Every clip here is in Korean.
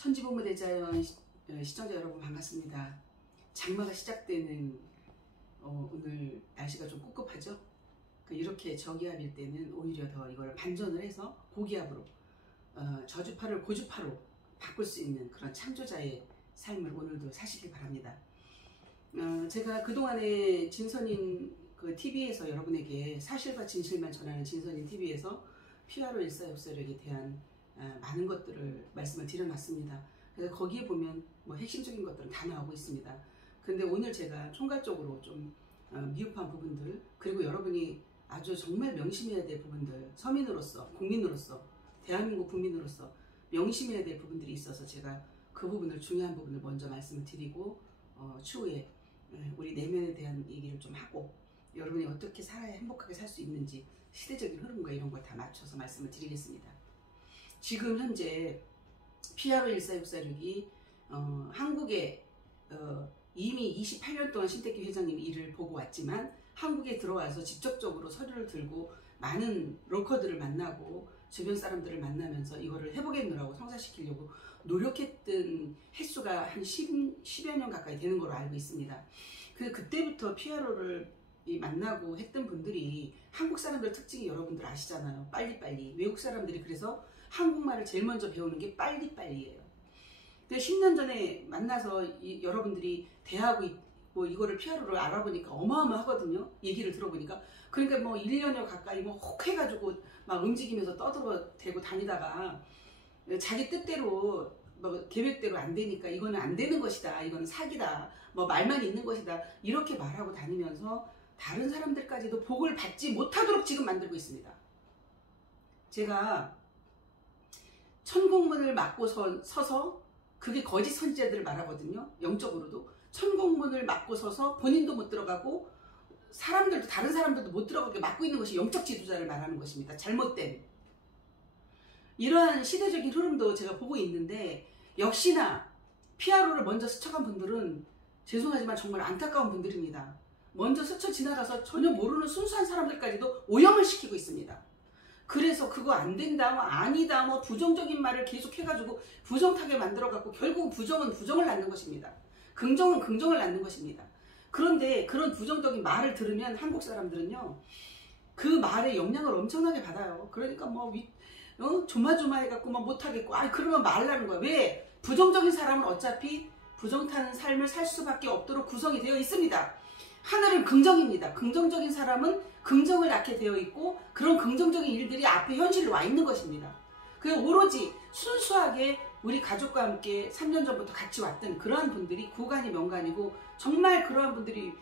천지보모대자연 시청자 여러분 반갑습니다. 장마가 시작되는 오늘 날씨가 좀 꿉꿉하죠? 이렇게 저기압일 때는 오히려 더 이걸 반전을 해서 고기압으로 저주파를 고주파로 바꿀 수 있는 그런 창조자의 삶을 오늘도 사시길 바랍니다. 제가 그동안에 진선인 TV에서 여러분에게 사실과 진실만 전하는 진선인 TV에서 피아로 일사역사력에 대한 많은 것들을 말씀을 드려놨습니다. 그래서 거기에 보면 핵심적인 것들은 다 나오고 있습니다. 근데 오늘 제가 총괄적으로 좀 미흡한 부분들, 그리고 여러분이 아주 정말 명심해야 될 부분들, 서민으로서, 국민으로서, 대한민국 국민으로서 명심해야 될 부분들이 있어서 제가 그 부분을, 중요한 부분을 먼저 말씀을 드리고 추후에 우리 내면에 대한 얘기를 좀 하고 여러분이 어떻게 살아야 행복하게 살 수 있는지 시대적인 흐름과 이런 걸 다 맞춰서 말씀을 드리겠습니다. 지금 현재 피아로 14646이 한국에 이미 28년 동안 신택기 회장님 일을 보고 왔지만 한국에 들어와서 직접적으로 서류를 들고 많은 로커들을 만나고 주변 사람들을 만나면서 이거를 해보겠노라고 성사시키려고 노력했던 횟수가 한 10여 년 가까이 되는 걸로 알고 있습니다. 그때부터 피아로를 만나고 했던 분들이 한국 사람들 특징이 여러분들 아시잖아요. 빨리빨리. 외국 사람들이 그래서 한국말을 제일 먼저 배우는 게 빨리빨리예요. 10년 전에 만나서 여러분들이 대하고 이거를 피아로를 알아보니까 어마어마하거든요. 얘기를 들어보니까. 그러니까 1년여 가까이 혹 해가지고 막 움직이면서 떠들어대고 다니다가 자기 뜻대로 계획대로 안 되니까 이거는 안 되는 것이다. 이거는 사기다. 말만 있는 것이다. 이렇게 말하고 다니면서 다른 사람들까지도 복을 받지 못하도록 지금 만들고 있습니다. 제가 천공문을 막고 서서 그게 거짓 선지자들을 말하거든요. 영적으로도. 천공문을 막고 서서 본인도 못 들어가고 사람들도, 다른 사람들도 못 들어가게 막고 있는 것이 영적 지도자를 말하는 것입니다. 잘못된. 이러한 시대적인 흐름도 제가 보고 있는데 역시나 피아로를 먼저 스쳐간 분들은 죄송하지만 정말 안타까운 분들입니다. 먼저 스쳐 지나가서 전혀 모르는 순수한 사람들까지도 오염을 시키고 있습니다. 그래서 그거 안 된다, 아니다, 부정적인 말을 계속 해가지고 부정타게 만들어갖고 결국은 부정은 부정을 낳는 것입니다. 긍정은 긍정을 낳는 것입니다. 그런데 그런 부정적인 말을 들으면 한국 사람들은요, 그 말에 영향을 엄청나게 받아요. 그러니까 조마조마해갖고 못하겠고, 그러면 말라는 거야. 왜? 부정적인 사람은 어차피 부정 타는 삶을 살 수밖에 없도록 구성이 되어 있습니다. 하늘은 긍정입니다. 긍정적인 사람은 긍정을 낳게 되어 있고 그런 긍정적인 일들이 앞에 현실로 와 있는 것입니다. 그래서 오로지 순수하게 우리 가족과 함께 3년 전부터 같이 왔던 그러한 분들이 구간이 명간이고 정말 그러한 분들이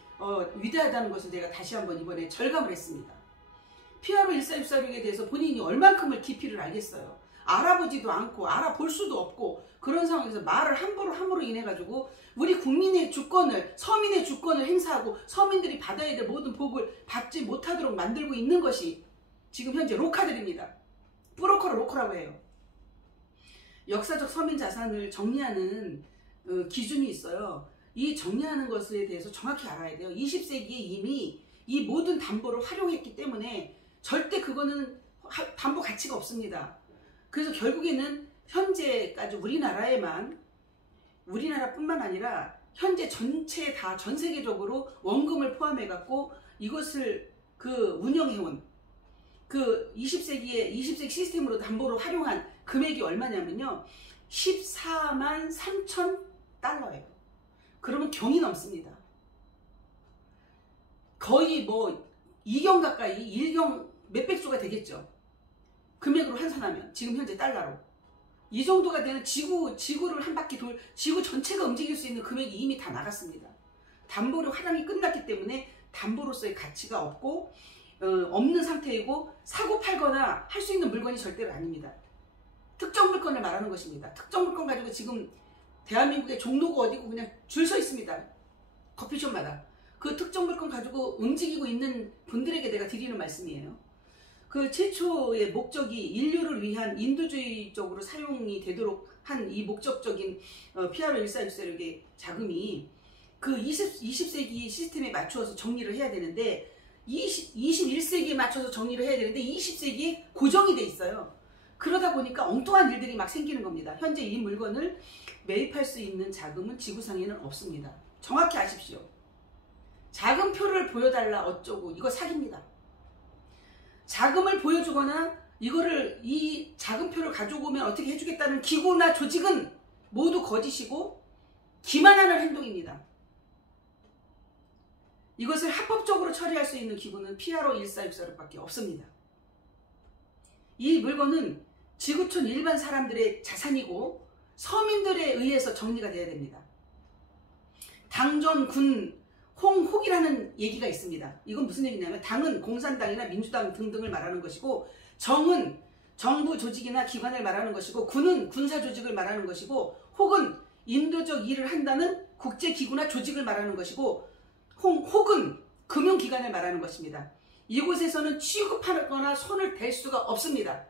위대하다는 것을 제가 다시 한번 이번에 절감을 했습니다. 피아로 14646에 대해서 본인이 얼만큼을 깊이를 알겠어요. 알아보지도 않고 알아볼 수도 없고 그런 상황에서 말을 함부로 인해가지고 우리 국민의 주권을, 서민의 주권을 행사하고 서민들이 받아야 될 모든 복을 받지 못하도록 만들고 있는 것이 지금 현재 로카들입니다. 브로커를 로커라고 해요. 역사적 서민 자산을 정리하는 기준이 있어요. 이 정리하는 것에 대해서 정확히 알아야 돼요. 20세기에 이미 이 모든 담보를 활용했기 때문에 절대 그거는 담보 가치가 없습니다. 그래서 결국에는 현재까지 우리나라뿐만 아니라 현재 전체 다 전 세계적으로 원금을 포함해갖고 이것을 운영해온 20세기 시스템으로 담보를 활용한 금액이 얼마냐면요. 14만 3천 달러예요. 그러면 경이 넘습니다. 거의 2경 가까이, 1경 몇백조가 되겠죠. 금액으로 환산하면 지금 현재 달러로 이 정도가 되는 지구를 한 바퀴 지구 전체가 움직일 수 있는 금액이 이미 다 나갔습니다. 담보로 활용이 끝났기 때문에 담보로서의 가치가 없고 없는 상태이고 사고 팔거나 할 수 있는 물건이 절대로 아닙니다. 특정 물건을 말하는 것입니다. 특정 물건 가지고 지금 대한민국의 종로구 어디고 그냥 줄 서 있습니다. 커피숍마다 그 특정 물건 가지고 움직이고 있는 분들에게 내가 드리는 말씀이에요. 그 최초의 목적이 인류를 위한 인도주의적으로 사용이 되도록 한 이 목적적인 피아로 14646의 자금이 그 20세기 시스템에 맞추어서 정리를 해야 되는데 21세기에 맞춰서 정리를 해야 되는데 20세기에 고정이 돼 있어요. 그러다 보니까 엉뚱한 일들이 막 생기는 겁니다. 현재 이 물건을 매입할 수 있는 자금은 지구상에는 없습니다. 정확히 아십시오. 자금표를 보여달라 어쩌고 이거 사기입니다. 자금을 보여주거나 이거를 이 자금표를 가지고 오면 어떻게 해주겠다는 기구나 조직은 모두 거짓이고 기만하는 행동입니다. 이것을 합법적으로 처리할 수 있는 기구는 PRO 1464밖에 없습니다. 이 물건은 지구촌 일반 사람들의 자산이고 서민들에 의해서 정리가 돼야 됩니다. 당전, 군, 홍혹이라는 얘기가 있습니다. 이건 무슨 얘기냐면 당은 공산당이나 민주당 등등을 말하는 것이고 정은 정부 조직이나 기관을 말하는 것이고 군은 군사 조직을 말하는 것이고 혹은 인도적 일을 한다는 국제기구나 조직을 말하는 것이고 혹은 금융기관을 말하는 것입니다. 이곳에서는 취급하거나 손을 댈 수가 없습니다.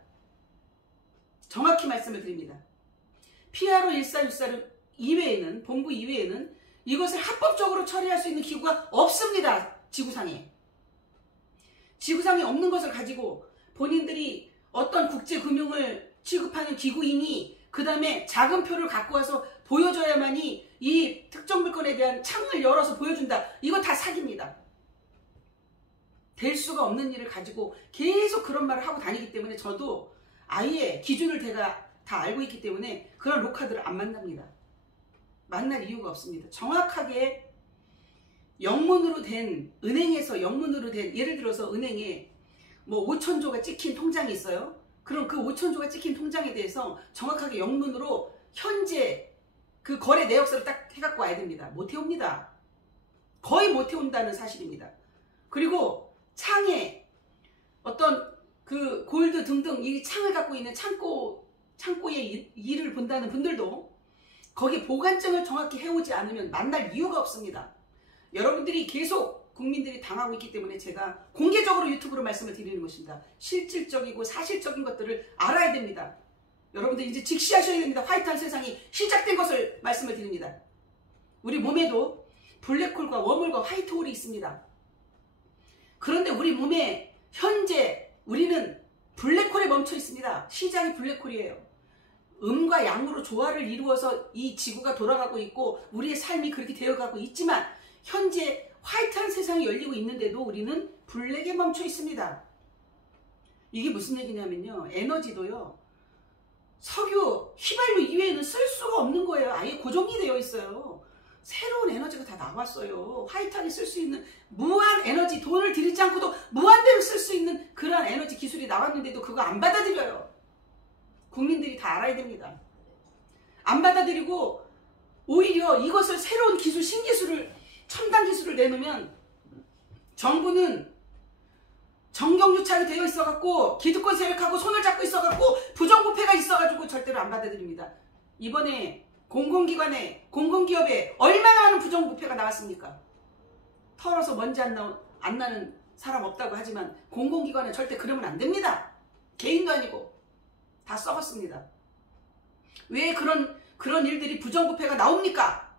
정확히 말씀을 드립니다. PRO 1464 이외에는 본부 이외에는 이것을 합법적으로 처리할 수 있는 기구가 없습니다. 지구상에. 지구상에 없는 것을 가지고 본인들이 어떤 국제금융을 취급하는 기구이니 그 다음에 자금표를 갖고 와서 보여줘야만이 이 특정 물건에 대한 창을 열어서 보여준다. 이거 다 사기입니다. 될 수가 없는 일을 가지고 계속 그런 말을 하고 다니기 때문에 저도 아예 기준을 제가 다 알고 있기 때문에 그런 로카들을 안 만납니다. 만날 이유가 없습니다. 정확하게 영문으로 된 은행에서 영문으로 된 예를 들어서 은행에 뭐 5천조가 찍힌 통장이 있어요. 그럼 그 5천조가 찍힌 통장에 대해서 정확하게 영문으로 현재 그 거래 내역서를 딱 해갖고 와야 됩니다. 못 해옵니다. 거의 못 해온다는 사실입니다. 그리고 창에 어떤 그 골드 등등 이 창을 갖고 있는 창고의 일을 본다는 분들도 거기 보관증을 정확히 해오지 않으면 만날 이유가 없습니다. 여러분들이 계속 국민들이 당하고 있기 때문에 제가 공개적으로 유튜브로 말씀을 드리는 것입니다. 실질적이고 사실적인 것들을 알아야 됩니다. 여러분들 이제 직시하셔야 됩니다. 화이트한 세상이 시작된 것을 말씀을 드립니다. 우리 몸에도 블랙홀과 웜홀과 화이트홀이 있습니다. 그런데 우리 몸에 현재 우리는 블랙홀에 멈춰 있습니다. 시작이 블랙홀이에요. 음과 양으로 조화를 이루어서 이 지구가 돌아가고 있고 우리의 삶이 그렇게 되어가고 있지만 현재 화이트한 세상이 열리고 있는데도 우리는 블랙에 멈춰 있습니다. 이게 무슨 얘기냐면요. 에너지도요. 석유, 휘발유 이외에는 쓸 수가 없는 거예요. 아예 고정이 되어 있어요. 새로운 에너지가 다 나왔어요. 화이트하게 쓸 수 있는 무한 에너지, 돈을 들이지 않고도 무한대로 쓸 수 있는 그러한 에너지 기술이 나왔는데도 그거 안 받아들여요. 국민들이 다 알아야 됩니다. 안 받아들이고 오히려 이것을 새로운 기술, 신기술을, 첨단 기술을 내놓으면 정부는 정경유착이 되어 있어갖고 기득권 세력하고 손을 잡고 있어갖고 부정부패가 있어가지고 절대로 안 받아들입니다. 이번에 공공기관에, 공공기업에 얼마나 많은 부정부패가 나왔습니까? 털어서 먼지 안 나는 사람 없다고 하지만 공공기관에 절대 그러면 안 됩니다. 개인도 아니고 다 썩었습니다. 왜 그런 일들이 부정부패가 나옵니까?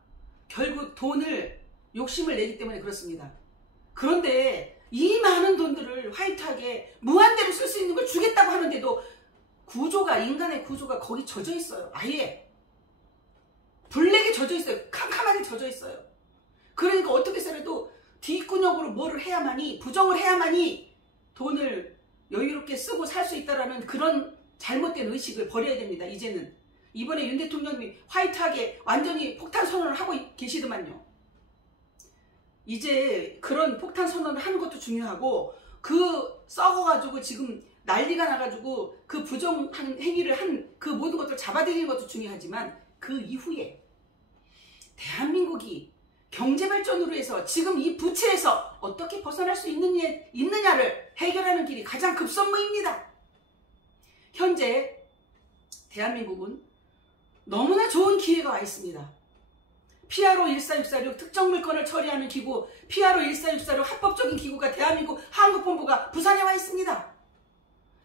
결국 돈을 욕심을 내기 때문에 그렇습니다. 그런데 이 많은 돈들을 화이트하게 무한대로 쓸 수 있는 걸 주겠다고 하는데도 구조가, 인간의 구조가 거기 젖어 있어요. 아예 블랙에 젖어 있어요. 캄캄하게 젖어 있어요. 그러니까 어떻게 해서라도 뒷근육으로 뭐를 해야만이, 부정을 해야만이 돈을 여유롭게 쓰고 살 수 있다라는 그런 잘못된 의식을 버려야 됩니다. 이제는 이번에 윤 대통령이 화이트하게 완전히 폭탄 선언을 하고 계시더만요. 이제 그런 폭탄 선언을 하는 것도 중요하고 그 썩어가지고 지금 난리가 나가지고 그 부정한 행위를 한 그 모든 것들을 잡아들이는 것도 중요하지만 그 이후에 대한민국이 경제발전으로 해서 지금 이 부채에서 어떻게 벗어날 수 있느냐를 해결하는 길이 가장 급선무입니다. 현재 대한민국은 너무나 좋은 기회가 와 있습니다. PRO 14646 특정 물건을 처리하는 기구, PRO 14646 합법적인 기구가 대한민국 한국본부가 부산에 와 있습니다.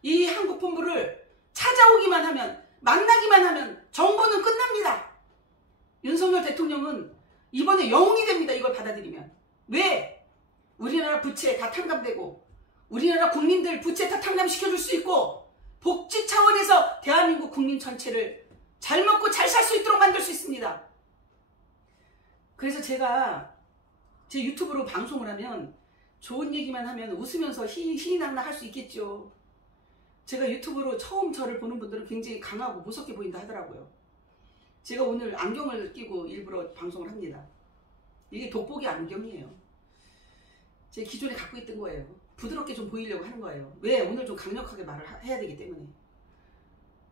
이 한국본부를 찾아오기만 하면, 만나기만 하면 정부는 끝납니다. 윤석열 대통령은 이번에 영웅이 됩니다. 이걸 받아들이면. 왜? 우리나라 부채 다 탕감되고 우리나라 국민들 부채 다 탕감시켜줄 수 있고 복지 차원에서 대한민국 국민 전체를 잘 먹고 잘 살 수 있도록 만들 수 있습니다. 그래서 제가 제 유튜브로 방송을 하면 좋은 얘기만 하면 웃으면서 희희낙낙 할 수 있겠죠. 제가 유튜브로 처음 저를 보는 분들은 굉장히 강하고 무섭게 보인다 하더라고요. 제가 오늘 안경을 끼고 일부러 방송을 합니다. 이게 돋보기 안경이에요. 제 기존에 갖고 있던 거예요. 부드럽게 좀 보이려고 하는 거예요. 왜? 오늘 좀 강력하게 말을 해야 되기 때문에.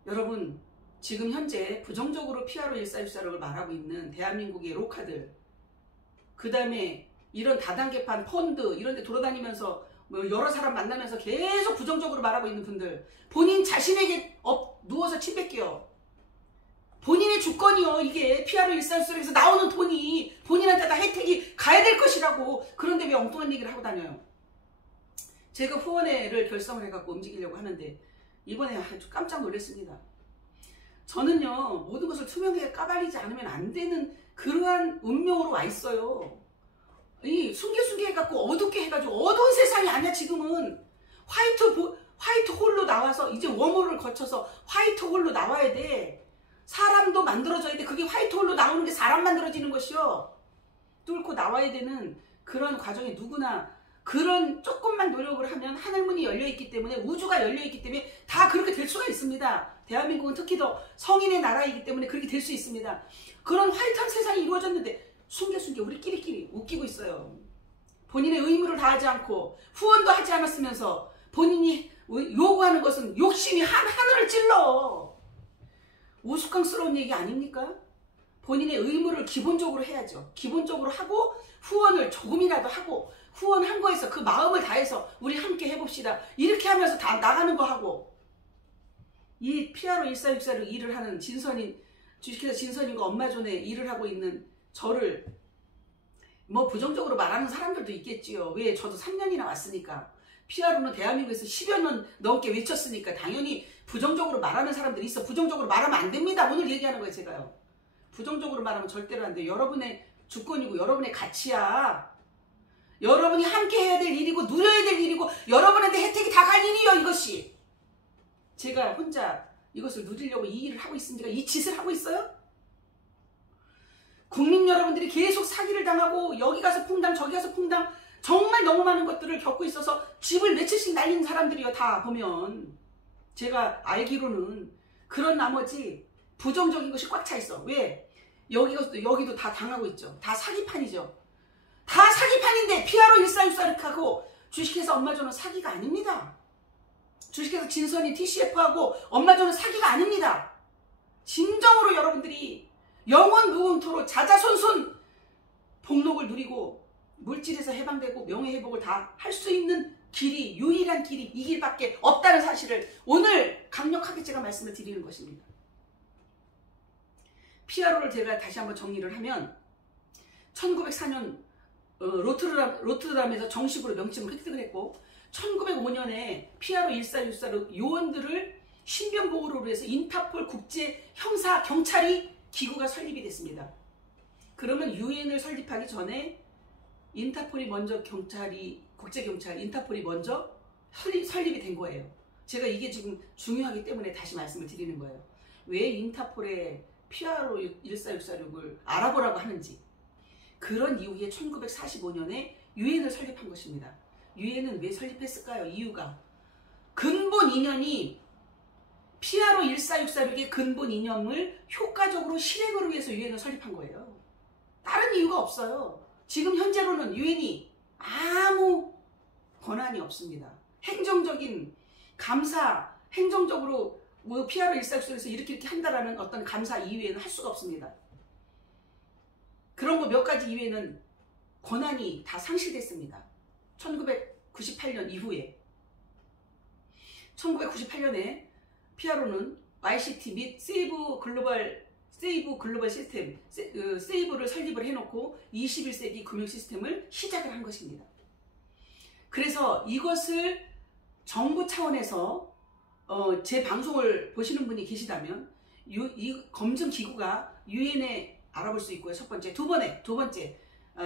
여러분, 지금 현재 부정적으로 피아로 1464를 말하고 있는 대한민국의 로카들, 그 다음에 이런 다단계판 펀드 이런 데 돌아다니면서 뭐 여러 사람 만나면서 계속 부정적으로 말하고 있는 분들, 본인 자신에게 누워서 침 뱉게요. 본인의 주권이요. 이게 피아로 1464에서 나오는 돈이 본인한테 다 혜택이 가야 될 것이라고. 그런데 왜 엉뚱한 얘기를 하고 다녀요. 제가 후원회를 결성을 해갖고 움직이려고 하는데 이번에 아주 깜짝 놀랐습니다. 저는요, 모든 것을 투명하게 까발리지 않으면 안 되는 그러한 운명으로 와 있어요. 이 숨게 해갖고 어둡게 해가지고 어두운 세상이 아니야. 지금은 화이트 홀로 나와서 이제 웜홀을 거쳐서 화이트 홀로 나와야 돼. 사람도 만들어져야 돼. 그게 화이트 홀로 나오는 게 사람 만들어지는 것이요. 뚫고 나와야 되는 그런 과정에 누구나 그런 조금만 노력을 하면 하늘문이 열려있기 때문에, 우주가 열려있기 때문에 다 그렇게 될 수가 있습니다. 대한민국은 특히 더 성인의 나라이기 때문에 그렇게 될 수 있습니다. 그런 화이트한 세상이 이루어졌는데 숨게 우리끼리끼리 웃기고 있어요. 본인의 의무를 다하지 않고 후원도 하지 않았으면서 본인이 요구하는 것은 욕심이 하늘을 찔러. 우스꽝스러운 얘기 아닙니까? 본인의 의무를 기본적으로 해야죠. 기본적으로 하고 후원을 조금이라도 하고 후원한 거에서 그 마음을 다해서 우리 함께 해봅시다. 이렇게 하면서 다 나가는 거 하고, 이 피아로 1464를 일을 하는 주식회사 진선인과 엄마존에 일을 하고 있는 저를 뭐 부정적으로 말하는 사람들도 있겠지요. 왜? 저도 3년이나 왔으니까. 피아로는 대한민국에서 10여 년 넘게 외쳤으니까 당연히 부정적으로 말하는 사람들이 있어. 부정적으로 말하면 안 됩니다. 오늘 얘기하는 거예요, 제가요. 부정적으로 말하면 절대로 안 돼요. 여러분의 주권이고 여러분의 가치야. 여러분이 함께 해야 될 일이고 누려야 될 일이고 여러분한테 혜택이 다 갈 일이요, 이것이. 제가 혼자 이것을 누리려고 이 일을 하고 있습니까? 이 짓을 하고 있어요? 국민 여러분들이 계속 사기를 당하고 여기 가서 퐁당 저기 가서 퐁당 정말 너무 많은 것들을 겪고 있어서 집을 며칠씩 날리는 사람들이요. 다 보면 제가 알기로는 그런 나머지 부정적인 것이 꽉 차 있어. 왜? 여기도 다 당하고 있죠. 다 사기판이죠. 다 사기판인데 피아로 1464하고 주식회사 엄마존은 사기가 아닙니다. 주식회사 진선이 TCF하고 엄마존은 사기가 아닙니다. 진정으로 여러분들이 영원 무궁토로 자자손손 복록을 누리고 물질에서 해방되고 명예회복을 다 할 수 있는 길이, 유일한 길이 이 길밖에 없다는 사실을 오늘 강력하게 제가 말씀을 드리는 것입니다. 피아로를 제가 다시 한번 정리를 하면 1904년 로트르담에서 정식으로 명칭을 획득을 했고 1905년에 피아로 1464로 요원들을 신변보호를 위해서 인터폴 국제 형사 경찰이 기구가 설립이 됐습니다. 그러면 유엔을 설립하기 전에 인터폴이 먼저 국제경찰 인터폴이 먼저 설립이 된 거예요. 제가 이게 지금 중요하기 때문에 다시 말씀을 드리는 거예요. 왜 인터폴의 피아로 1464를 알아보라고 하는지. 그런 이후에 1945년에 유엔을 설립한 것입니다. 유엔은 왜 설립했을까요? 이유가 근본 이념이 피아로 1464의 근본 이념을 효과적으로 실행을 위해서 유엔을 설립한 거예요. 다른 이유가 없어요. 지금 현재로는 유엔이 아무 권한이 없습니다. 행정적인 행정적으로 뭐 피아로 1464에서 이렇게 한다라는 어떤 감사 이외에는 할 수가 없습니다. 그런 거 몇 가지 이외에는 권한이 다 상실됐습니다. 1998년 이후에 1998년에 피아로는 YCT 및 세이브 글로벌 시스템, 세이브를 설립을 해놓고 21세기 금융 시스템을 시작을 한 것입니다. 그래서 이것을 정부 차원에서 제 방송을 보시는 분이 계시다면 이 검증 기구가 유엔에 알아볼 수 있고요. 첫 번째. 두 번째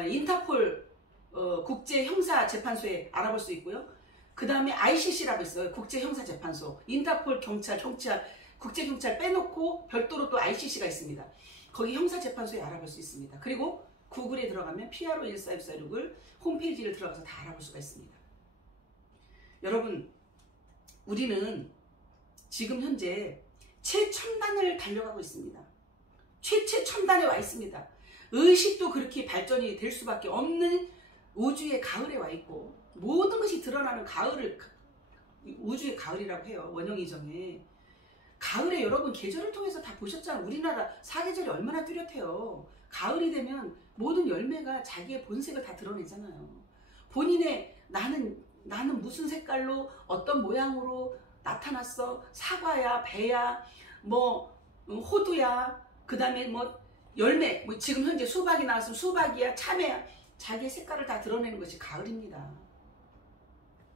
인터폴 국제형사재판소에 알아볼 수 있고요. 그 다음에 ICC라고 있어요. 국제형사재판소. 인터폴 경찰, 국제경찰 빼놓고 별도로 또 ICC가 있습니다. 거기 형사재판소에 알아볼 수 있습니다. 그리고 구글에 들어가면 PRO146466을 홈페이지를 들어가서 다 알아볼 수가 있습니다. 여러분, 우리는 지금 현재 최첨단을 달려가고 있습니다. 최첨단에 와 있습니다. 의식도 그렇게 발전이 될 수밖에 없는 우주의 가을에 와 있고, 모든 것이 드러나는 가을을 우주의 가을이라고 해요. 원형이정에. 가을에 여러분 계절을 통해서 다 보셨잖아요. 우리나라 사계절이 얼마나 뚜렷해요. 가을이 되면 모든 열매가 자기의 본색을 다 드러내잖아요. 본인의 나는 무슨 색깔로 어떤 모양으로 나타났어. 사과야, 배야, 뭐 호두야, 그 다음에 뭐 열매, 뭐 지금 현재 수박이 나왔으면 수박이야, 참외야. 자기의 색깔을 다 드러내는 것이 가을입니다.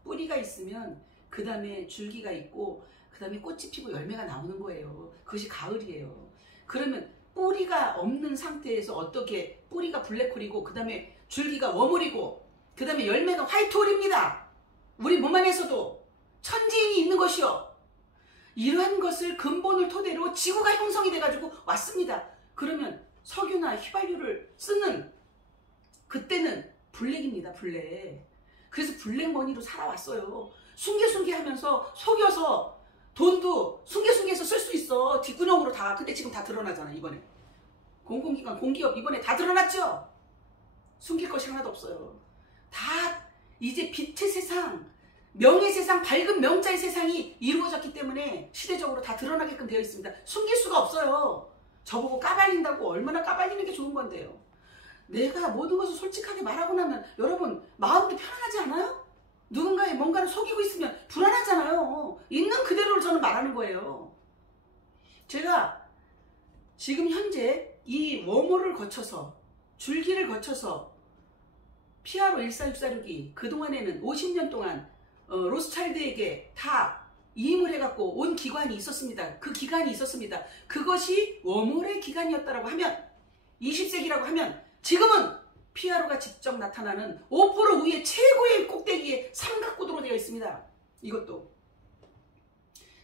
뿌리가 있으면 그 다음에 줄기가 있고 그 다음에 꽃이 피고 열매가 나오는 거예요. 그것이 가을이에요. 그러면 뿌리가 없는 상태에서 어떻게 뿌리가 블랙홀이고 그 다음에 줄기가 워홀이고 그 다음에 열매가 화이트홀입니다. 우리 몸 안에서도 천지인이 있는 것이요. 이러한 것을 근본을 토대로 지구가 형성이 돼가지고 왔습니다. 그러면 석유나 휘발유를 쓰는 그때는 블랙입니다. 블랙. 그래서 블랙머니로 살아왔어요. 순개순개 하면서 속여서 돈도 순개순개해서 쓸 수 있어. 뒷구녕으로 다. 근데 지금 다 드러나잖아. 이번에 공공기관, 공기업 이번에 다 드러났죠. 숨길 것이 하나도 없어요. 다 이제 빛의 세상, 명의 세상, 밝은 명자의 세상이 이루어졌기 때문에 시대적으로 다 드러나게끔 되어 있습니다. 숨길 수가 없어요. 저보고 까발린다고 얼마나 까발리는 게 좋은 건데요. 내가 모든 것을 솔직하게 말하고 나면 여러분 마음도 편안하지 않아요? 누군가의 뭔가를 속이고 있으면 불안하잖아요. 있는 그대로를 저는 말하는 거예요. 제가 지금 현재 이 웜홀을 거쳐서 줄기를 거쳐서 PRO146466이 그동안에는 50년 동안 로스차일드에게 다 이임을 해갖고 온 기관이 있었습니다. 그 기간이 있었습니다. 그것이 웜홀의 기간이었다라고 하면 20세기라고 하면 지금은 PRO가 직접 나타나는 5% 위에 최고의 꼭대기에 삼각구도로 되어 있습니다. 이것도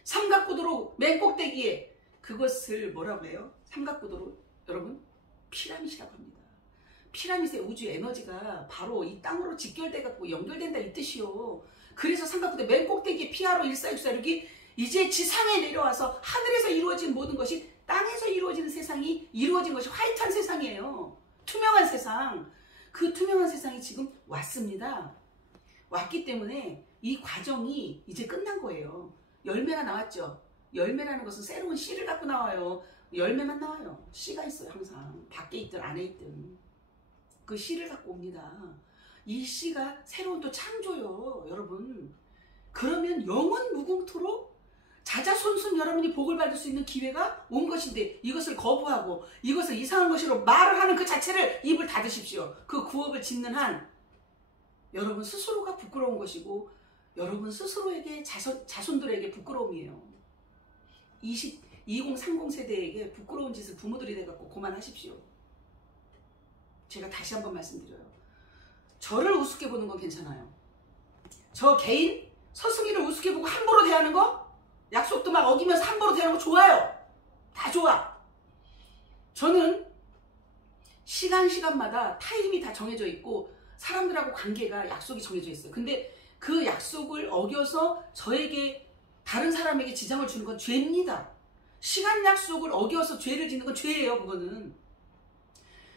삼각구도로 맨 꼭대기에 그것을 뭐라고 해요? 삼각구도로 여러분 피라밋이라고 합니다. 피라밋의 우주 에너지가 바로 이 땅으로 직결돼 갖고 연결된다 이 뜻이요. 그래서 삼각구도 맨 꼭대기에 PRO146466이 이제 지상에 내려와서 하늘에서 이루어진 모든 것이 땅에서 이루어지는 세상이 이루어진 것이 화이트한 세상이에요. 투명한 세상. 그 투명한 세상이 지금 왔습니다. 왔기 때문에 이 과정이 이제 끝난 거예요. 열매가 나왔죠. 열매라는 것은 새로운 씨를 갖고 나와요. 열매만 나와요. 씨가 있어요. 항상 밖에 있든 안에 있든 그 씨를 갖고 옵니다. 이 씨가 새로운 또 창조요. 여러분 그러면 영원 무궁토로 자자손손 여러분이 복을 받을 수 있는 기회가 온 것인데 이것을 거부하고 이것을 이상한 것으로 말을 하는 그 자체를 입을 닫으십시오. 그 구업을 짓는 한 여러분 스스로가 부끄러운 것이고 여러분 스스로에게 자손들에게 부끄러움이에요. 2030 세대에게 부끄러운 짓을 부모들이 돼갖고 그만하십시오. 제가 다시 한번 말씀드려요. 저를 우습게 보는 건 괜찮아요. 저 개인 서승이를 우습게 보고 함부로 대하는 거 약속도 막 어기면서 함부로 대하는 거 좋아요. 다 좋아. 저는 시간마다 타임이 다 정해져 있고 사람들하고 관계가 약속이 정해져 있어요. 근데 그 약속을 어겨서 저에게 다른 사람에게 지장을 주는 건 죄입니다. 시간 약속을 어겨서 죄를 짓는 건 죄예요. 그거는.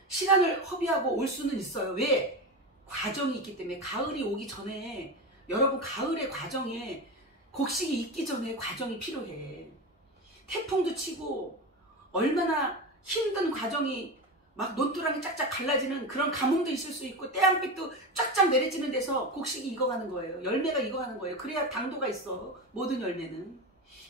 시간을 허비하고 올 수는 있어요. 왜? 과정이 있기 때문에. 가을이 오기 전에 여러분 가을의 과정에 곡식이 있기 전에 과정이 필요해. 태풍도 치고 얼마나 힘든 과정이 막 논두랑이 쫙쫙 갈라지는 그런 가뭄도 있을 수 있고 태양빛도 쫙쫙 내려지는 데서 곡식이 익어가는 거예요. 열매가 익어가는 거예요. 그래야 당도가 있어. 모든 열매는.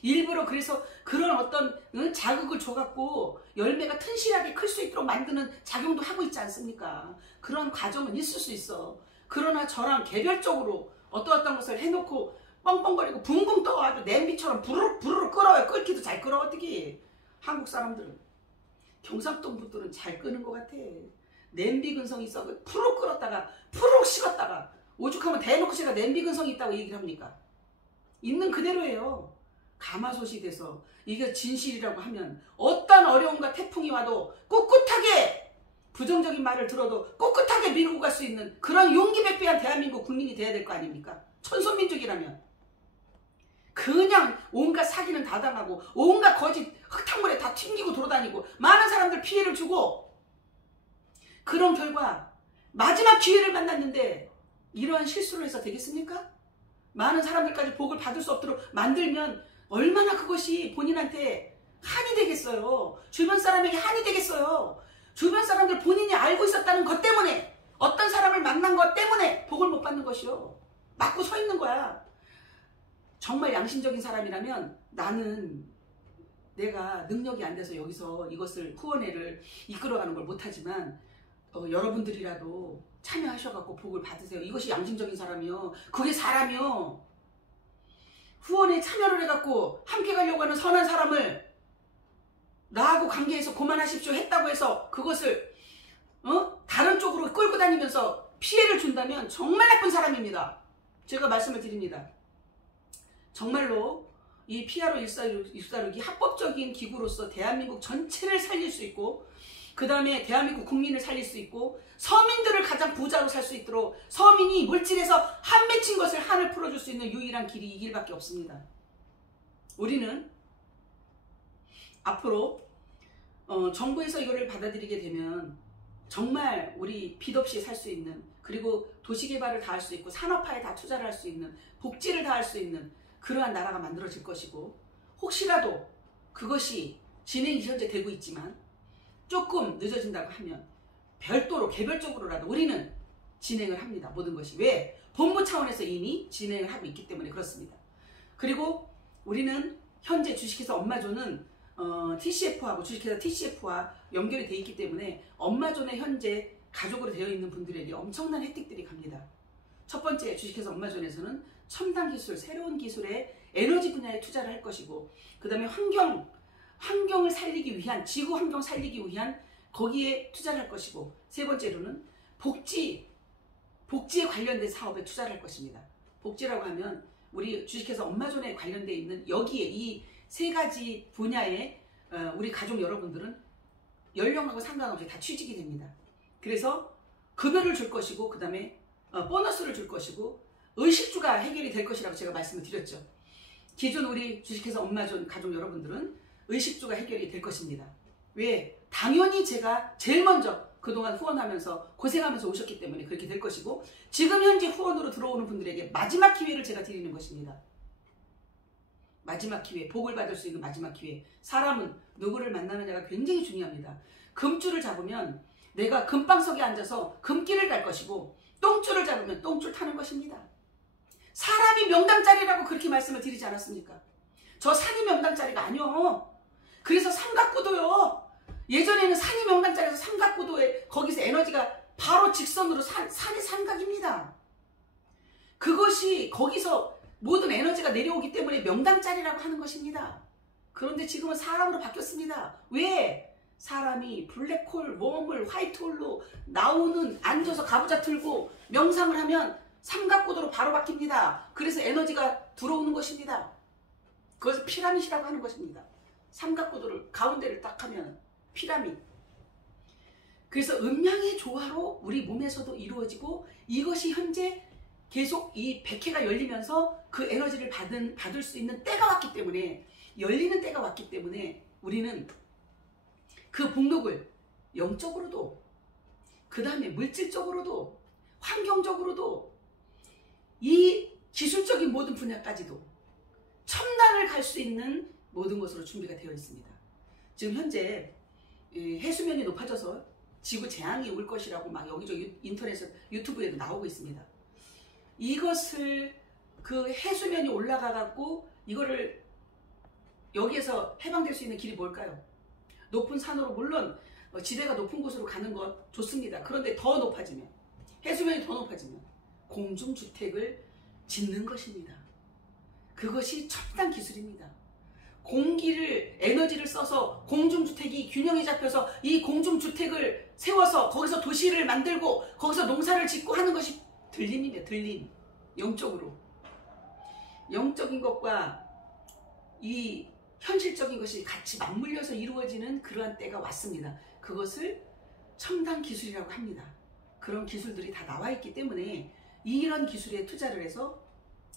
일부러 그래서 그런 어떤 자극을 줘갖고 열매가 튼실하게 클 수 있도록 만드는 작용도 하고 있지 않습니까? 그런 과정은 있을 수 있어. 그러나 저랑 개별적으로 어떤 것을 해놓고 뻥뻥거리고 붕붕 떠가지고 냄비처럼 부르륵 끓어요. 끓기도 잘 끓어. 어떻게 한국 사람들은 경상도 분들은 잘 끄는 것 같아. 냄비 근성이 있어. 푸르륵 끓었다가 푸르륵 식었다가 오죽하면 대놓고 제가 냄비 근성이 있다고 얘기를 합니까? 있는 그대로예요. 가마솥이 돼서 이게 진실이라고 하면 어떤 어려움과 태풍이 와도 꿋꿋하게 부정적인 말을 들어도 꿋꿋하게 밀고 갈 수 있는 그런 용기 백배한 대한민국 국민이 돼야 될 거 아닙니까? 천손민족이라면. 그냥 온갖 사기는 다 당하고 온갖 거짓 흙탕물에 다 튕기고 돌아다니고 많은 사람들 피해를 주고 그런 결과 마지막 기회를 만났는데 이러한 실수를 해서 되겠습니까? 많은 사람들까지 복을 받을 수 없도록 만들면 얼마나 그것이 본인한테 한이 되겠어요. 주변 사람에게 한이 되겠어요. 주변 사람들 본인이 알고 있었다는 것 때문에 어떤 사람을 만난 것 때문에 복을 못 받는 것이요. 맞고 서 있는 거야. 정말 양심적인 사람이라면 나는 내가 능력이 안 돼서 여기서 이것을 후원회를 이끌어가는 걸 못하지만 여러분들이라도 참여하셔갖고 복을 받으세요. 이것이 양심적인 사람이요. 그게 사람이요. 후원에 참여를 해갖고 함께 가려고 하는 선한 사람을 나하고 관계에서 그만하십시오 했다고 해서 그것을 다른 쪽으로 끌고 다니면서 피해를 준다면 정말 나쁜 사람입니다. 제가 말씀을 드립니다. 정말로 이 피아로 146이 합법적인 기구로서 대한민국 전체를 살릴 수 있고 그 다음에 대한민국 국민을 살릴 수 있고 서민들을 가장 부자로 살 수 있도록 서민이 물질에서 한 맺힌 것을 한을 풀어줄 수 있는 유일한 길이 이 길밖에 없습니다. 우리는 앞으로 정부에서 이거를 받아들이게 되면 정말 우리 빚 없이 살 수 있는 그리고 도시개발을 다 할 수 있고 산업화에 다 투자를 할 수 있는 복지를 다 할 수 있는 그러한 나라가 만들어질 것이고 혹시라도 그것이 진행이 현재 되고 있지만 조금 늦어진다고 하면 별도로 개별적으로라도 우리는 진행을 합니다. 모든 것이. 왜? 본부 차원에서 이미 진행을 하고 있기 때문에 그렇습니다. 그리고 우리는 현재 주식회사 엄마존은 TCF하고 주식회사 TCF와 연결이 되어 있기 때문에 엄마존에 현재 가족으로 되어 있는 분들에게 엄청난 혜택들이 갑니다. 첫 번째 주식회사 엄마존에서는 첨단 기술, 새로운 기술의 에너지 분야에 투자를 할 것이고 그 다음에 환경을 살리기 위한 지구 환경 살리기 위한 거기에 투자를 할 것이고 세 번째로는 복지에 관련된 사업에 투자를 할 것입니다. 복지라고 하면 우리 주식회사 엄마존에 관련되어 있는 여기에 이 세 가지 분야에 우리 가족 여러분들은 연령하고 상관없이 다 취직이 됩니다. 그래서 급여를 줄 것이고 그 다음에 보너스를 줄 것이고 의식주가 해결이 될 것이라고 제가 말씀을 드렸죠. 기존 우리 주식회사 엄마존 가족 여러분들은 의식주가 해결이 될 것입니다. 왜? 당연히 제가 제일 먼저 그동안 후원하면서 고생하면서 오셨기 때문에 그렇게 될 것이고 지금 현재 후원으로 들어오는 분들에게 마지막 기회를 제가 드리는 것입니다. 마지막 기회, 복을 받을 수 있는 마지막 기회. 사람은 누구를 만나느냐가 굉장히 중요합니다. 금줄을 잡으면 내가 금방석에 앉아서 금길을 갈 것이고 똥줄을 잡으면 똥줄 타는 것입니다. 사람이 명당짜리라고 그렇게 말씀을 드리지 않았습니까? 저 산이 명당짜리가 아니요. 그래서 삼각구도요. 예전에는 산이 명당짜리에서 삼각구도에 거기서 에너지가 바로 직선으로 산이 삼각입니다. 그것이 거기서 모든 에너지가 내려오기 때문에 명당짜리라고 하는 것입니다. 그런데 지금은 사람으로 바뀌었습니다. 왜? 사람이 블랙홀, 웜홀, 화이트홀로 나오는 앉아서 가부좌 틀고 명상을 하면 삼각구도로 바로 바뀝니다. 그래서 에너지가 들어오는 것입니다. 그것을 피라밋이라고 하는 것입니다. 삼각구도를 가운데를 딱 하면 피라밋. 그래서 음양의 조화로 우리 몸에서도 이루어지고 이것이 현재 계속 이 백회가 열리면서 그 에너지를 받을 수 있는 때가 왔기 때문에 열리는 때가 왔기 때문에 우리는 그 복록을 영적으로도 그 다음에 물질적으로도 환경적으로도 이 기술적인 모든 분야까지도 첨단을 갈 수 있는 모든 것으로 준비가 되어 있습니다. 지금 현재 해수면이 높아져서 지구 재앙이 올 것이라고 막 여기저기 인터넷 유튜브에도 나오고 있습니다. 이것을 그 해수면이 올라가 갖고 이거를 여기에서 해방될 수 있는 길이 뭘까요? 높은 산으로 물론 지대가 높은 곳으로 가는 것 좋습니다. 그런데 더 높아지면 해수면이 더 높아지면 공중주택을 짓는 것입니다. 그것이 첨단 기술입니다. 공기를 에너지를 써서 공중주택이 균형이 잡혀서 이 공중주택을 세워서 거기서 도시를 만들고 거기서 농사를 짓고 하는 것이 들림입니다. 들림. 영적으로. 영적인 것과 이 현실적인 것이 같이 맞물려서 이루어지는 그러한 때가 왔습니다. 그것을 첨단 기술이라고 합니다. 그런 기술들이 다 나와 있기 때문에 이런 기술에 투자를 해서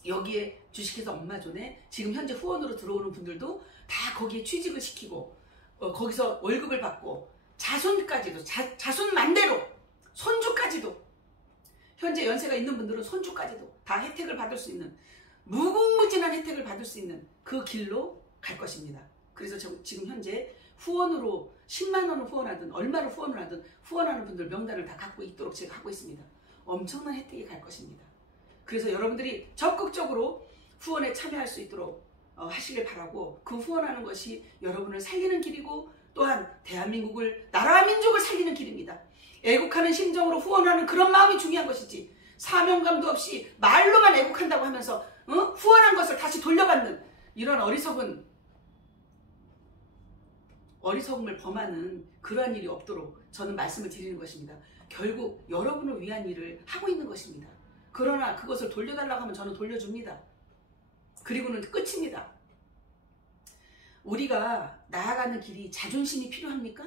여기에 주식회사 엄마존에 지금 현재 후원으로 들어오는 분들도 다 거기에 취직을 시키고 거기서 월급을 받고 자손까지도 자손 만대로 손주까지도 현재 연세가 있는 분들은 손주까지도 다 혜택을 받을 수 있는 무궁무진한 혜택을 받을 수 있는 그 길로 갈 것입니다. 그래서 지금 현재 후원으로 10만 원을 후원하든 얼마를 후원을 하든 후원하는 분들 명단을 다 갖고 있도록 제가 하고 있습니다. 엄청난 혜택이 갈 것입니다. 그래서 여러분들이 적극적으로 후원에 참여할 수 있도록 하시길 바라고 그 후원하는 것이 여러분을 살리는 길이고 또한 대한민국을 나라와 민족을 살리는 길입니다. 애국하는 심정으로 후원하는 그런 마음이 중요한 것이지 사명감도 없이 말로만 애국한다고 하면서 후원한 것을 다시 돌려받는 이런 어리석음을 범하는 그러한 일이 없도록 저는 말씀을 드리는 것입니다. 결국 여러분을 위한 일을 하고 있는 것입니다. 그러나 그것을 돌려달라고 하면 저는 돌려줍니다. 그리고는 끝입니다. 우리가 나아가는 길이 자존심이 필요합니까?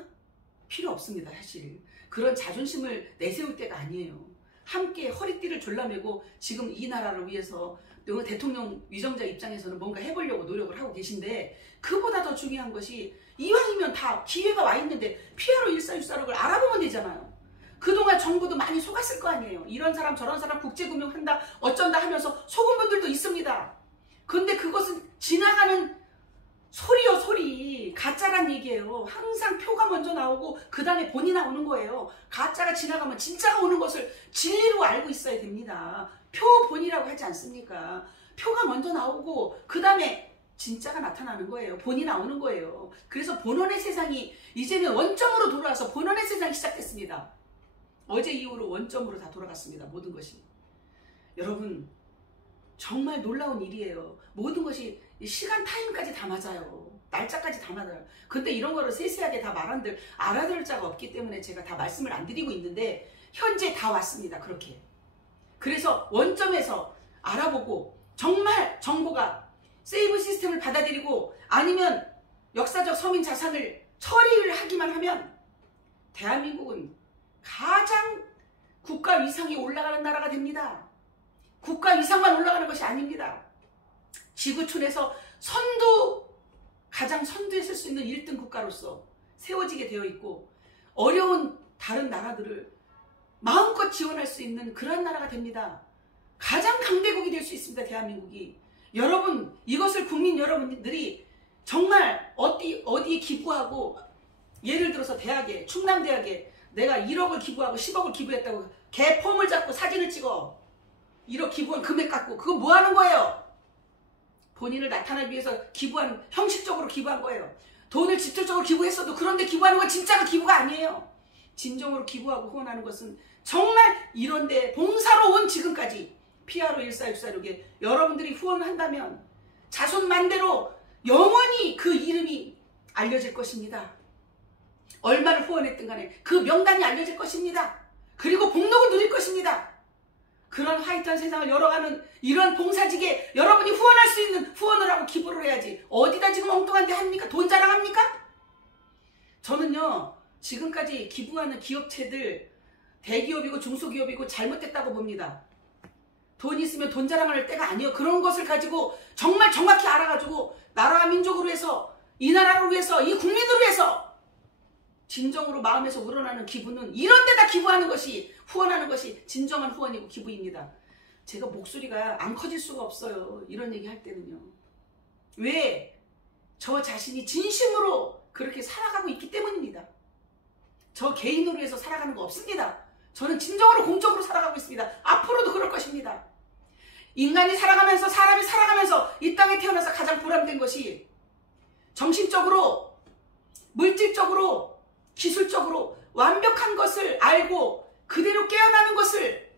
필요 없습니다. 사실 그런 자존심을 내세울 때가 아니에요. 함께 허리띠를 졸라매고 지금 이 나라를 위해서 대통령 위정자 입장에서는 뭔가 해보려고 노력을 하고 계신데 그보다 더 중요한 것이 이왕이면 다 기회가 와 있는데 피아로 1464를 알아보면 되잖아요. 그동안 정부도 많이 속았을 거 아니에요. 이런 사람 저런 사람 국제금융 한다 어쩐다 하면서 속은 분들도 있습니다. 근데 그것은 지나가는 소리요 소리. 가짜란 얘기예요. 항상 표가 먼저 나오고 그 다음에 본이 나오는 거예요. 가짜가 지나가면 진짜가 오는 것을 진리로 알고 있어야 됩니다. 표본이라고 하지 않습니까? 표가 먼저 나오고 그 다음에 진짜가 나타나는 거예요. 본이 나오는 거예요. 그래서 본원의 세상이 이제는 원점으로 돌아와서 본원의 세상이 시작됐습니다. 어제 이후로 원점으로 다 돌아갔습니다. 모든 것이. 여러분 정말 놀라운 일이에요. 모든 것이 시간 타임까지 다 맞아요. 날짜까지 다 맞아요. 근데 이런 거를 세세하게 다 알아들을 자가 없기 때문에 제가 다 말씀을 안 드리고 있는데 현재 다 왔습니다. 그렇게. 그래서 원점에서 알아보고 정말 정부가 세이브 시스템을 받아들이고 아니면 역사적 서민 자산을 처리를 하기만 하면 대한민국은 가장 국가 위상이 올라가는 나라가 됩니다. 국가 위상만 올라가는 것이 아닙니다. 지구촌에서 가장 선두에 설 수 있는 1등 국가로서 세워지게 되어 있고 어려운 다른 나라들을 마음껏 지원할 수 있는 그런 나라가 됩니다. 가장 강대국이 될 수 있습니다. 대한민국이. 여러분 이것을 국민 여러분들이 정말 어디에 기부하고 예를 들어서 대학에 충남대학에 내가 1억을 기부하고 10억을 기부했다고 개 폼을 잡고 사진을 찍어 1억 기부한 금액 갖고 그거 뭐 하는 거예요? 본인을 나타내기 위해서 기부하는 형식적으로 기부한 거예요. 돈을 직접적으로 기부했어도 그런데 기부하는 건 진짜가 기부가 아니에요. 진정으로 기부하고 후원하는 것은 정말 이런데 봉사로 온 지금까지 피아로 1464에 여러분들이 후원을 한다면 자손만대로 영원히 그 이름이 알려질 것입니다. 얼마를 후원했든 간에 그 명단이 알려질 것입니다. 그리고 복록을 누릴 것입니다. 그런 화이트한 세상을 열어가는 이런 봉사직에 여러분이 후원할 수 있는 후원을 하고 기부를 해야지. 어디다 지금 엉뚱한 데 합니까? 돈 자랑합니까? 저는요 지금까지 기부하는 기업체들 대기업이고 중소기업이고 잘못됐다고 봅니다. 돈 있으면 돈 자랑할 때가 아니에요. 그런 것을 가지고 정말 정확히 알아가지고 나라와 민족을 위해서 이 나라를 위해서 이 국민을 위해서 진정으로 마음에서 우러나는 기부는 이런 데다 기부하는 것이 후원하는 것이 진정한 후원이고 기부입니다. 제가 목소리가 안 커질 수가 없어요. 이런 얘기 할 때는요. 왜? 저 자신이 진심으로 그렇게 살아가고 있기 때문입니다. 저 개인으로 해서 살아가는 거 없습니다. 저는 진정으로 공적으로 살아가고 있습니다. 앞으로도 그럴 것입니다. 인간이 살아가면서 사람이 살아가면서 이 땅에 태어나서 가장 보람된 것이 정신적으로 물질적으로 기술적으로 완벽한 것을 알고 그대로 깨어나는 것을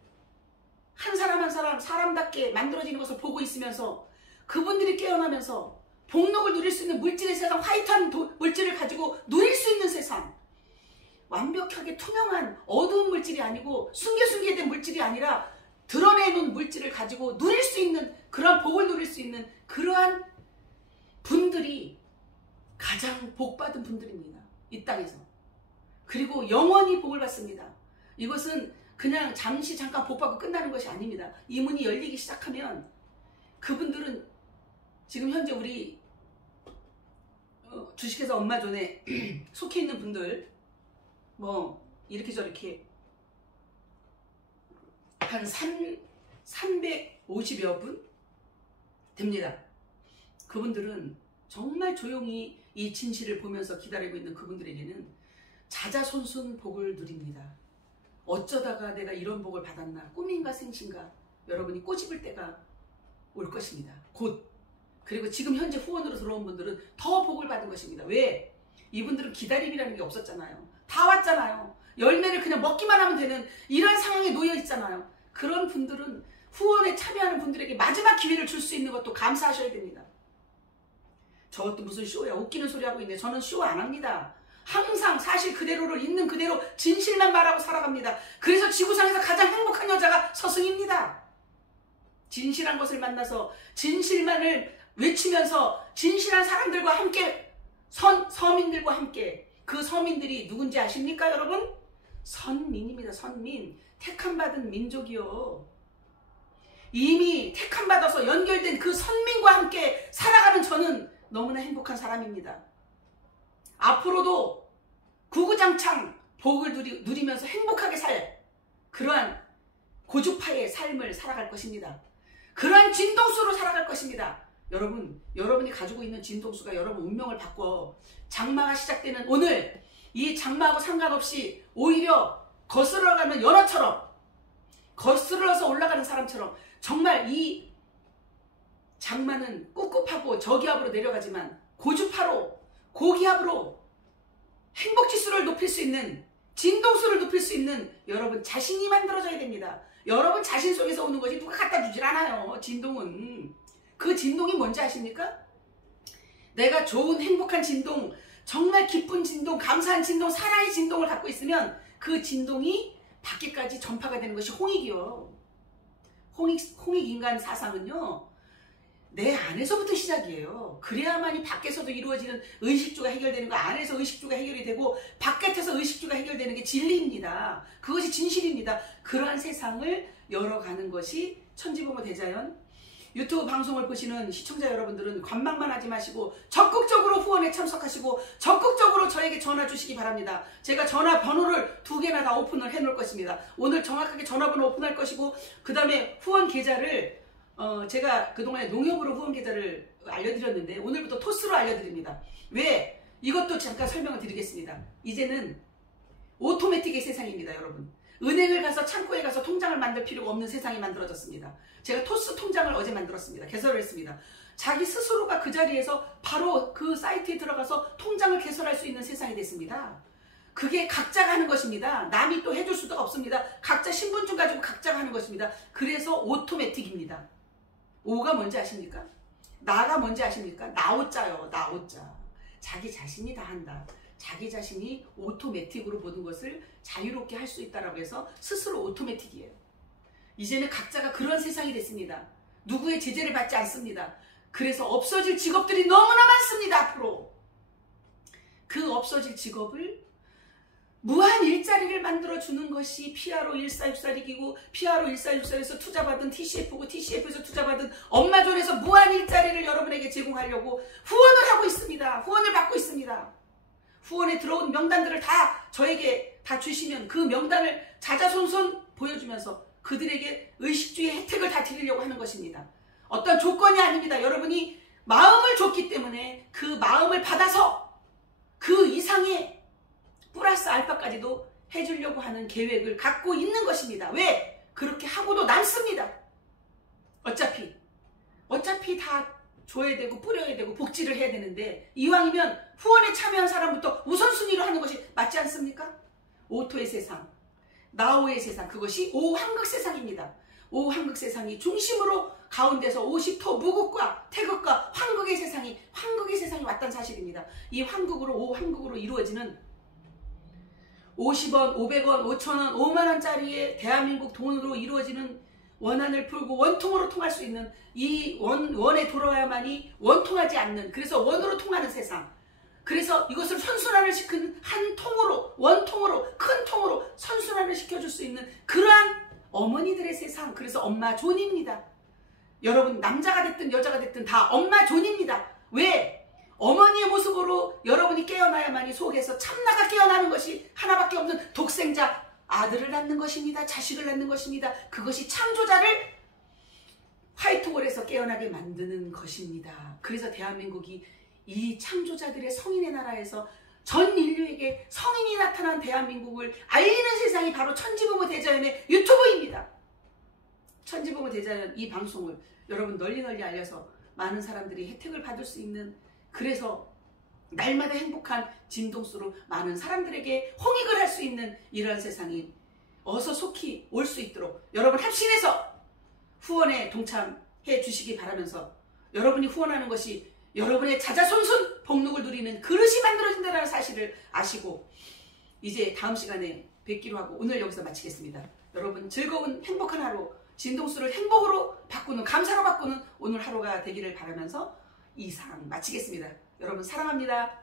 한 사람 한 사람 사람답게 만들어지는 것을 보고 있으면서 그분들이 깨어나면서 복록을 누릴 수 있는 물질의 세상, 화이트한 물질을 가지고 누릴 수 있는 세상, 완벽하게 투명한 어두운 물질이 아니고 숨겨진 물질이 아니라 드러내놓은 물질을 가지고 누릴 수 있는, 그러한 복을 누릴 수 있는 그러한 분들이 가장 복받은 분들입니다. 이 땅에서. 그리고 영원히 복을 받습니다. 이것은 그냥 잠시 잠깐 복받고 끝나는 것이 아닙니다. 이 문이 열리기 시작하면 그분들은 지금 현재 우리 주식회사 엄마존에 속해 있는 분들 뭐 이렇게 저렇게 한 350여 분 됩니다. 그분들은 정말 조용히 이 진실을 보면서 기다리고 있는 그분들에게는 자자손손 복을 누립니다. 어쩌다가 내가 이런 복을 받았나, 꿈인가 생신가, 여러분이 꼬집을 때가 올 것입니다. 곧. 그리고 지금 현재 후원으로 들어온 분들은 더 복을 받은 것입니다. 왜? 이분들은 기다림이라는 게 없었잖아요. 다 왔잖아요. 열매를 그냥 먹기만 하면 되는 이런 상황에 놓여 있잖아요. 그런 분들은 후원에 참여하는 분들에게 마지막 기회를 줄 수 있는 것도 감사하셔야 됩니다. 저것도 무슨 쇼야, 웃기는 소리 하고 있네. 저는 쇼 안 합니다. 항상 사실 그대로를 있는 그대로 진실만 말하고 살아갑니다. 그래서 지구상에서 가장 행복한 여자가 서승입니다. 진실한 것을 만나서 진실만을 외치면서 진실한 사람들과 함께 서민들과 함께, 그 서민들이 누군지 아십니까 여러분? 선민입니다. 선민. 택함받은 민족이요. 이미 택함받아서 연결된 그 선민과 함께 살아가는 저는 너무나 행복한 사람입니다. 앞으로도 구구장창 복을 누리면서 행복하게 살 그러한 고주파의 삶을 살아갈 것입니다. 그러한 진동수로 살아갈 것입니다. 여러분, 여러분이 가지고 있는 진동수가 여러분 운명을 바꿔. 장마가 시작되는 오늘, 이 장마하고 상관없이 오히려 거스러가는 연어처럼, 거스러서 올라가는 사람처럼, 정말 이 장마는 꿉꿉하고 저기압으로 내려가지만 고주파로, 고기압으로 행복지수를 높일 수 있는, 진동수를 높일 수 있는 여러분 자신이 만들어져야 됩니다. 여러분 자신 속에서 오는 것이 누가 갖다 주질 않아요. 진동은. 그 진동이 뭔지 아십니까? 내가 좋은 행복한 진동, 정말 기쁜 진동, 감사한 진동, 사랑의 진동을 갖고 있으면 그 진동이 밖에까지 전파가 되는 것이 홍익이요. 홍익 인간 사상은요, 내 안에서부터 시작이에요. 그래야만이 밖에서도 이루어지는 의식주가 해결되는 거, 안에서 의식주가 해결이 되고 바깥에서 의식주가 해결되는 게 진리입니다. 그것이 진실입니다. 그러한 세상을 열어가는 것이 천지봉호 대자연 유튜브 방송을 보시는 시청자 여러분들은 관망만 하지 마시고 적극적으로 후원에 참석하시고 적극적으로 저에게 전화 주시기 바랍니다. 제가 전화번호를 2개나 다 오픈을 해놓을 것입니다. 오늘 정확하게 전화번호 오픈할 것이고, 그 다음에 후원 계좌를 제가 그동안에 농협으로 후원 계좌를 알려드렸는데 오늘부터 토스로 알려드립니다. 왜? 이것도 잠깐 설명을 드리겠습니다. 이제는 오토매틱의 세상입니다. 여러분, 은행을 가서 창고에 가서 통장을 만들 필요가 없는 세상이 만들어졌습니다. 제가 토스 통장을 어제 만들었습니다. 개설을 했습니다. 자기 스스로가 그 자리에서 바로 그 사이트에 들어가서 통장을 개설할 수 있는 세상이 됐습니다. 그게 각자가 하는 것입니다. 남이 또 해줄 수도 없습니다. 각자 신분증 가지고 각자가 하는 것입니다. 그래서 오토매틱입니다. 오가 뭔지 아십니까? 나가 뭔지 아십니까? 나오자요. 나오자. 자기 자신이 다 한다. 자기 자신이 오토매틱으로 모든 것을 자유롭게 할 수 있다라고 해서 스스로 오토매틱이에요. 이제는 각자가 그런 세상이 됐습니다. 누구의 제재를 받지 않습니다. 그래서 없어질 직업들이 너무나 많습니다. 앞으로 그 없어질 직업을 무한 일자리를 만들어주는 것이 PRO 1464이기고, PRO 1464에서 투자받은 TCF고, TCF에서 투자받은 엄마존에서 무한 일자리를 여러분에게 제공하려고 후원을 하고 있습니다. 후원을 받고 있습니다. 후원에 들어온 명단들을 다 저에게 다 주시면 그 명단을 자자손손 보여주면서 그들에게 의식주의 혜택을 다 드리려고 하는 것입니다. 어떤 조건이 아닙니다. 여러분이 마음을 줬기 때문에 그 마음을 받아서 그 이상의 플러스 알파까지도 해주려고 하는 계획을 갖고 있는 것입니다. 왜? 그렇게 하고도 남습니다. 어차피 다 줘야 되고 뿌려야 되고 복지를 해야 되는데, 이왕이면 후원에 참여한 사람부터 우선순위로 하는 것이 맞지 않습니까? 오토의 세상, 나오의 세상, 그것이 오황극 세상입니다. 오황극 세상이 중심으로 가운데서 50터 무극과 태극과 황극의 세상이 왔다는 사실입니다. 이 황극으로, 오황극으로 이루어지는 50원, 500원, 5,000원, 5만원짜리의 대한민국 돈으로 이루어지는 원한을 풀고 원통으로 통할 수 있는 이 원에 돌아와야만이 원통하지 않는, 그래서 원으로 통하는 세상, 그래서 이것을 선순환을 시키는 한 통으로, 원통으로, 큰 통으로 선순환을 시켜줄 수 있는 그러한 어머니들의 세상. 그래서 엄마 존입니다. 여러분 남자가 됐든 여자가 됐든 다 엄마 존입니다. 왜? 어머니의 모습으로 여러분이 깨어나야만이 속에서 참나가 깨어나는 것이 하나밖에 없는 독생자 아들을 낳는 것입니다. 자식을 낳는 것입니다. 그것이 창조자를 화이트홀에서 깨어나게 만드는 것입니다. 그래서 대한민국이 이 창조자들의 성인의 나라에서 전 인류에게 성인이 나타난 대한민국을 알리는 세상이 바로 천지부모 대자연의 유튜브입니다. 천지부모 대자연 이 방송을 여러분 널리 알려서 많은 사람들이 혜택을 받을 수 있는, 그래서 날마다 행복한 진동수로 많은 사람들에게 홍익을 할 수 있는 이러한 세상이 어서 속히 올 수 있도록 여러분 합심해서 후원에 동참해 주시기 바라면서, 여러분이 후원하는 것이 여러분의 자자손손 복록을 누리는 그릇이 만들어진다는 사실을 아시고 이제 다음 시간에 뵙기로 하고 오늘 여기서 마치겠습니다. 여러분 즐거운 행복한 하루, 진동수를 행복으로 바꾸는, 감사로 바꾸는 오늘 하루가 되기를 바라면서 이상 마치겠습니다. 여러분 사랑합니다.